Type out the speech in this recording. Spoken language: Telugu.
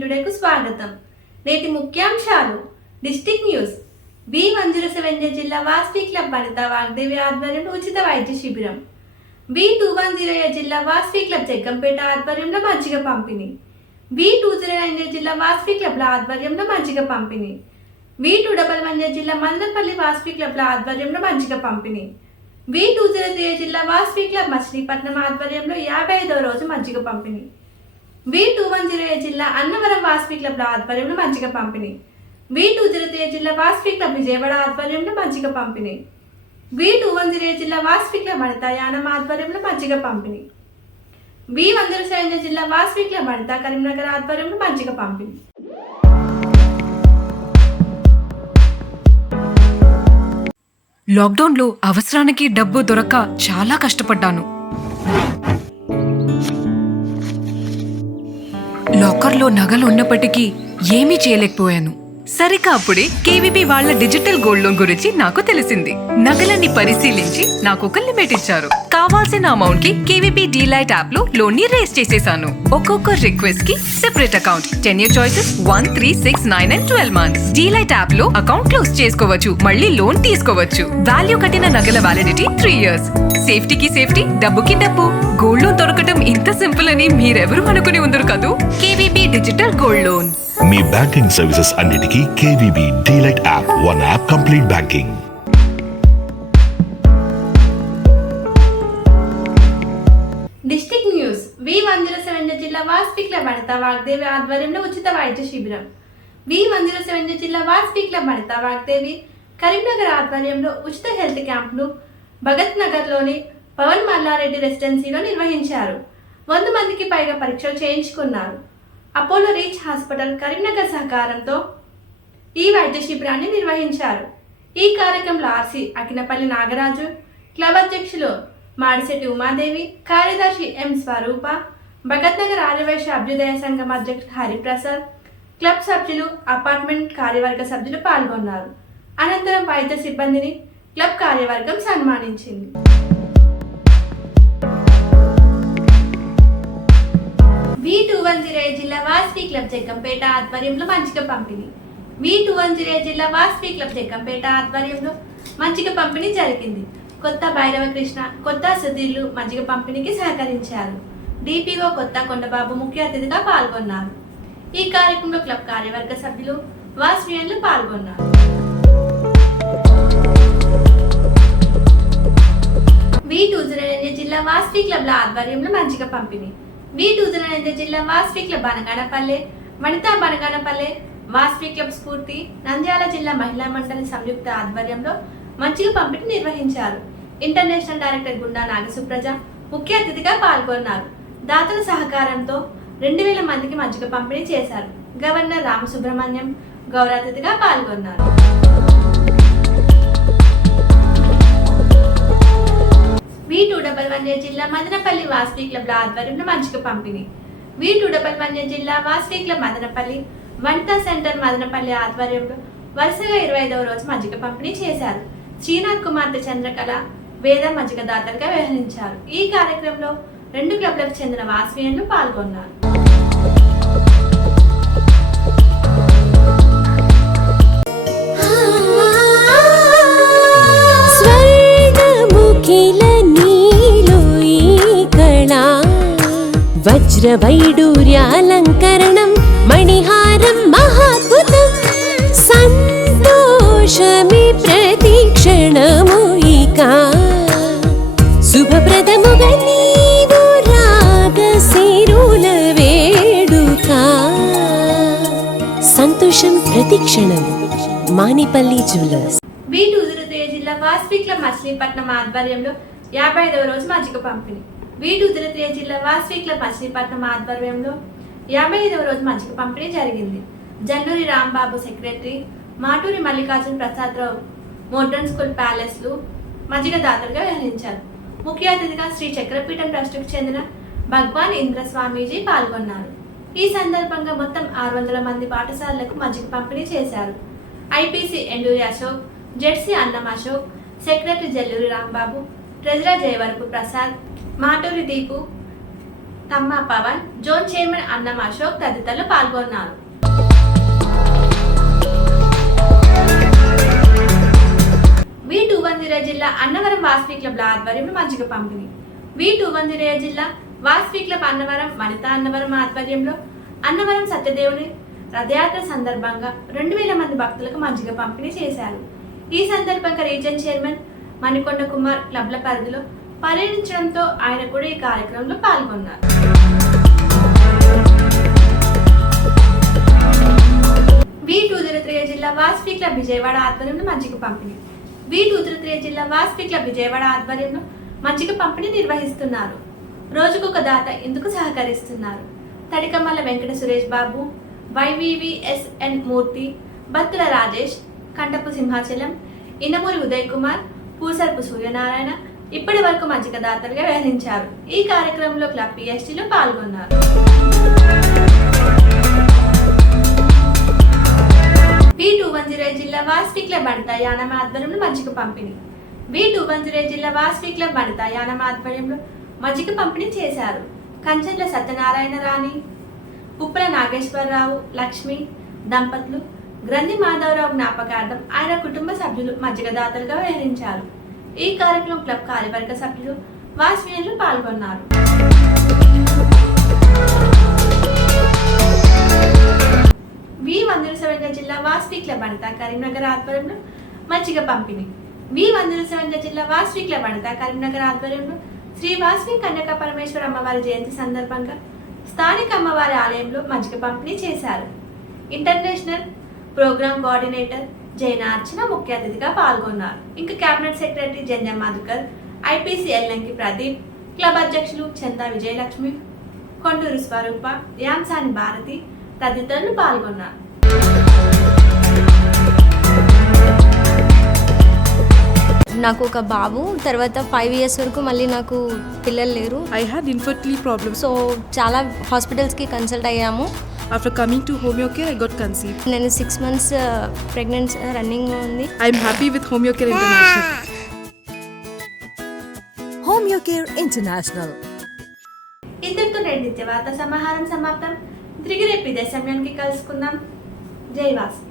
టుడేకు స్వాగతం. నేటి ముఖ్యాంశాలు. District news. బి మంజుల సెవెంజ జిల్లా వాస్పీ క్లబ్ వనిత వాగ్దేవి ఆధ్వర్యంలో ఉచిత వైద్య శిబిరం. బి టూ వన్ జీరో జిల్లా వాస్పీ క్లబ్ జగ్గంపేట ఆధ్వర్యంలో మజ్జిగ పంపిణీ. బి టూ జీరో నైన్ జిల్లా వాస్పీ క్లబ్ల ఆధ్వర్యంలో మజ్జిగ పంపిణీ. వి టూ డబల్ వన్ జిల్లా మందపల్లి వాస్పీ క్లబ్ల ఆధ్వర్యంలో మజ్జిగ పంపిణీ. వి టూ జీరో త్రీ జిల్లా వాస్పీ క్లబ్ మచిలీపట్నం ఆధ్వర్యంలో యాభై ఐదవ రోజు మజ్జిగ పంపిణీ. వి టూ వన్ జీరో జిల్లా అన్నవరం వాస్పీ క్లబ్ల ఆధ్వర్యంలో మజ్జిగ పంపిణీ. వి టూ జీరో త్రీ జిల్లా వాస్పీ క్లబ్ విజయవాడ ఆధ్వర్యంలో మజ్జిగ పంపిణీ. వి టూ వన్ జీరో జిల్లా వాస్పీ క్లబ్ యానం ఆధ్వర్యంలో మజ్జిగ పంపిణీ. వి వందల సైన్య జిల్లా వాస్పీ క్లబ్ అడతా కరీంనగర్ ఆధ్వర్యంలో మజ్జిగ పంపిణీ. లాక్డౌన్లో అవసరానికి డబ్బు దొరక్క చాలా కష్టపడ్డాను. లాకర్లో నగలు ఉన్నప్పటికీ ఏమీ చేయలేకపోయాను. సరిగా అప్పుడే కేవీబీ వాళ్ళ డిజిటల్ గోల్డ్ లోన్ గురించి నాకు తెలిసింది. నగలన్నీ పరిశీలించి నాకు ఒక లిమిట్ ఇచ్చారు. కావాల్సిన అమౌంట్కి కేవీబీ డీలైట్ యాప్లో లోన్ని రేస్ చేసేసాను. ఒక్కొక్క రిక్వెస్ట్కి separate account. Ten year choices one three six nine and twelve months. Delight యాప్లో అకౌంట్ క్లోజ్ చేసుకోవచ్చు మళ్ళీ లోన్ తీసుకోవచ్చు. వాల్యూ కట్టిన నగల వ్యాలిడిటీ త్రీ ఇయర్స్. సేఫ్టీకి సేఫ్టీ డబ్బుకి డబ్బు. గోల్డ్ లోన్ దొరకటం ఇంత సింపుల్ అని మీరెవరు అనుకుని ఉందరు కదూ? KVB digital gold loan. మీ బ్యాంకింగ్ సర్వీసెస్ అన్నిటికీ KVB DLite app. One app complete banking. District news. V one zero seven జిల్లా వాస్పీ క్లబ్ వనిత వాగ్దేవి ఆధ్వర్యంలో ఉచిత వైద్య శిబిరం. వి వన్ జీరో సెవెన్ జిల్లా వాస్పీ క్లబ్ వనిత వాగ్దేవి కరీంనగర్ ఆధ్వర్యంలో ఉచిత హెల్త్ క్యాంప్ను భగత్ నగర్లోని పవన్ మల్లారెడ్డి రెసిడెన్సీలో నిర్వహించారు. వంద మందికి పైగా పరీక్షలు చేయించుకున్నారు. అపోలో రీచ్ హాస్పిటల్ కరీంనగర్ సహకారంతో ఈ వైద్య శిబిరాన్ని నిర్వహించారు. ఈ కార్యక్రమంలో ఆర్సి అకినపల్లి నాగరాజు క్లబ్ అధ్యక్షులు మాడిశెట్టి ఉమాదేవి కార్యదర్శి ఎం స్వరూప భగత్ నగర్ ఆర్యవైశ్య అభ్యుదయ సంఘం అధ్యక్షుడు హరిప్రసాద్ క్లబ్ సభ్యులు అపార్ట్మెంట్ కార్యవర్గ సభ్యులు పాల్గొన్నారు. అనంతరం వైద్య సిబ్బందిని క్లబ్ కార్యవర్గం సన్మానించింది. వి టూ వన్ జీరో జిల్లా వాస్పీ క్లబ్ జగ్గంపేట ఆధ్వర్యంలో మంచిక పంపిణీ. వి టూ వన్ జీరో జిల్లా వాస్పీ క్లబ్ జగ్గంపేట ఆధ్వర్యంలో మంచిక పంపిణీ జరిగింది. కొత్త భైరవ కృష్ణ కొత్త సుధీర్లు మంచిక పంపిణీకి సహకరించారు. డిపిఓ కొత్త కొండబాబు ముఖ్య అతిథిగా పాల్గొన్నారు. ఈ కార్యక్రమంలో క్లబ్ కార్యవర్గ సభ్యులు వాస్పియన్లు పాల్గొన్నారు. వి టూ జిల్లా వాస్పీ క్లబ్ల ఆధ్వర్యంలో మంచిగా పంపిణీ. వి టూ జిల్లా వాస్పీ క్లబ్ బనగానపల్లె వనితా బనగానపల్లె వాస్పీ క్లబ్ స్ఫూర్తి నంద్యాల జిల్లా మహిళా మండలి సంయుక్త ఆధ్వర్యంలో మంచిక పంపిణీ నిర్వహించారు. ఇంటర్నేషనల్ డైరెక్టర్ గుండా నాగసుప్రజ ముఖ్య అతిథిగా పాల్గొన్నారు. దాతల సహకారంతో రెండు వేల మందికి మంచిగా పంపిణీ చేశారు. గవర్నర్ రామసుబ్రహ్మణ్యం గౌరవ అతిథిగా పాల్గొన్నారు. వి టూ డబల్ వన్ జిల్లా మదనపల్లి వాస్పీ క్లబ్ల ఆధ్వర్యంలో మంచిక పంపిణీ. వి టూ డబల్ వన్ జిల్లా వాస్పీ క్లబ్ మదనపల్లి వంట సెంటర్ మదనపల్లి ఆధ్వర్యంలో వరుసగా ఇరవై ఐదవ రోజు మజ్జిగ పంపిణీ చేశారు. శ్రీనాథ్ కుమార్తె చంద్రకళ వేద మజ్జిగ దాతలుగా వ్యవహరించారు. ఈ కార్యక్రమంలో రెండు క్లబ్లకు చెందిన వాస్పీయన్లు పాల్గొన్నారు. వజ్రవైడూర్యాలంకరణం మణిహారం మహాద్భుతం సంతోషమి ప్రతిక్షణము ఇక శుభప్రదముగా వేడుక సంతోషం ప్రతిక్షణం మానిపల్లి జ్యువెలర్స్ బి జిల్లా వాస్పీ క్లబ్ మచిలీపట్నం ఆధ్వర్యంలో యాభై ఐదవ రోజు మజ్జిగ పంపిణీ. వీటి టూ జిల్లా వాస్పీ క్లబ్ మచిలీపట్నం ఆధ్వర్యంలో యాభై ఐదవ రోజు మజ్జిగ పంపిణీ జరిగింది. Jannuri Rambabu secretary Maturi Mallikarjuna Prasadarao modern school ప్యాలెస్లు మజ్జిగ దాతలుగా వ్యవహరించారు. ముఖ్య అతిథిగా శ్రీ చక్రపీఠం ట్రస్టుకు చెందిన భగవాన్ ఇంద్ర స్వామీజీ పాల్గొన్నారు. ఈ సందర్భంగా మొత్తం ఆరు వందల మంది పాఠశాలలకు మజ్జిగ పంపిణీ చేశారు. IPC Enduri Ashok ZC Annam Ashok secretary Jalluri Rambabu treasurer Jayavarapu Prasad Maturi Deepu Tamma Pavan zone chairman Annam Ashok తదితరులు పాల్గొన్నారు. వి టూ జిల్లా అన్నవరం వాస్వి క్లబ్ల ఆధ్వర్యంలో మజ్జిగ పంపిణీ. వి టూ జిల్లా వాస్వి క్లబ్ అన్నవరం వనిత అన్నవరం ఆధ్వర్యంలో అన్నవరం సత్యదేవుని రథయాత్ర సందర్భంగా రెండు వేల మంది భక్తులకు మజ్జిగ పంపిణీ చేశారు. ఈ సందర్భంగా రీజన్ చైర్మన్ మణికొండ కుమార్ క్లబ్ల పరిధిలో పర్యటించడంతో ఆయన కూడా ఈ కార్యక్రమంలో పాల్గొన్నారు. వి టూ జీరో త్రీ జిల్లా వాస్పీ క్లబ్ విజయవాడ ఆధ్వర్యంలో మజ్జిగ పంపిణీ. వి టూ జీరో త్రీ జిల్లా వాస్పీ క్లబ్ విజయవాడ ఆధ్వర్యంలో మజ్జిగ పంపిణీ నిర్వహిస్తున్నారు. రోజుకొక దాత ఇందుకు సహకరిస్తున్నారు. తడికమల్ల వెంకట సురేష్ బాబు వైవివిఎస్ఎన్ మూర్తి బత్తుల రాజేష్ కంటపు సింహాచలం ఇనమూరి ఉదయ్ కుమార్ పూసర్పు సూర్యనారాయణ ఇప్పటి వరకు మజ్జిగ దాతలుగా వ్యవహరించారు. ఈ కార్యక్రమంలో క్లబ్ పిఎస్టీలు పాల్గొన్నారు. బి టూ వన్ జీరో జిల్లా వాస్పీ క్లబ్ వనిత యానం ఆధ్వర్యంలో మజ్జిగ పంపిణీ. వి టూ వన్ జీరో జిల్లా వాస్పీ క్లబ్ వనిత యానం ఆధ్వర్యంలో మజ్జిగ పంపిణీ చేశారు. కంచంల సత్యనారాయణ రాణి ఉప్పల నాగేశ్వరరావు లక్ష్మి దంపతులు గ్రంథి మాధవరావు జ్ఞాపకార్థం ఆయన కుటుంబ సభ్యులు మజ్జిగదాతలుగా వ్యవహరించారు. ఈ కార్యక్రమం క్లబ్ కార్యవర్గ సభ్యులు వాస్వీయులు పాల్గొన్నారు. వి వందల జిల్లా వాస్వి క్లబ్ అనిత కరీంనగర్ ఆధ్వర్యంలో మజ్జిగ పంపిణీ. వి వందల సెవెంజ జిల్లా వాస్వి క్లబ్ అనిత కరీంనగర్ ఆధ్వర్యంలో శ్రీ వాస్వి కన్యక పరమేశ్వర అమ్మవారి జయంతి సందర్భంగా స్థానిక అమ్మవారి ఆలయంలో మజ్జిగ పంపిణీ చేశారు. International programme coordinator Jaina Archana ముఖ్య అతిథిగా పాల్గొన్నారు. ఇంకా cabinet secretary Janjam Madhukar IPC Ellanki Pradeep club అధ్యక్షులు చందా విజయలక్ష్మి కొండూరు స్వరూప యాంసాని భారతి తదితరులు పాల్గొన్నారు. నాకు ఒక బాబు తర్వాత ఫైవ్ ఇయర్స్ వరకు మళ్ళీ నాకు పిల్లలు లేరు. I had infertility problems. So చాలా హాస్పిటల్స్కి కన్సల్ట్ అయ్యాము. After coming to Homeocare I got conceive నేను సిక్స్ మంత్స్ ప్రెగ్నెంట్ రన్నింగ్ ఉంది I'm happy with Homeocare international Homeocare international ఇంతటితో నేను వార్త సమాహారం సమాప్తం. తిరిగి రేపు ఇదే సమయానికి కలుసుకుందాం. జై వాసు.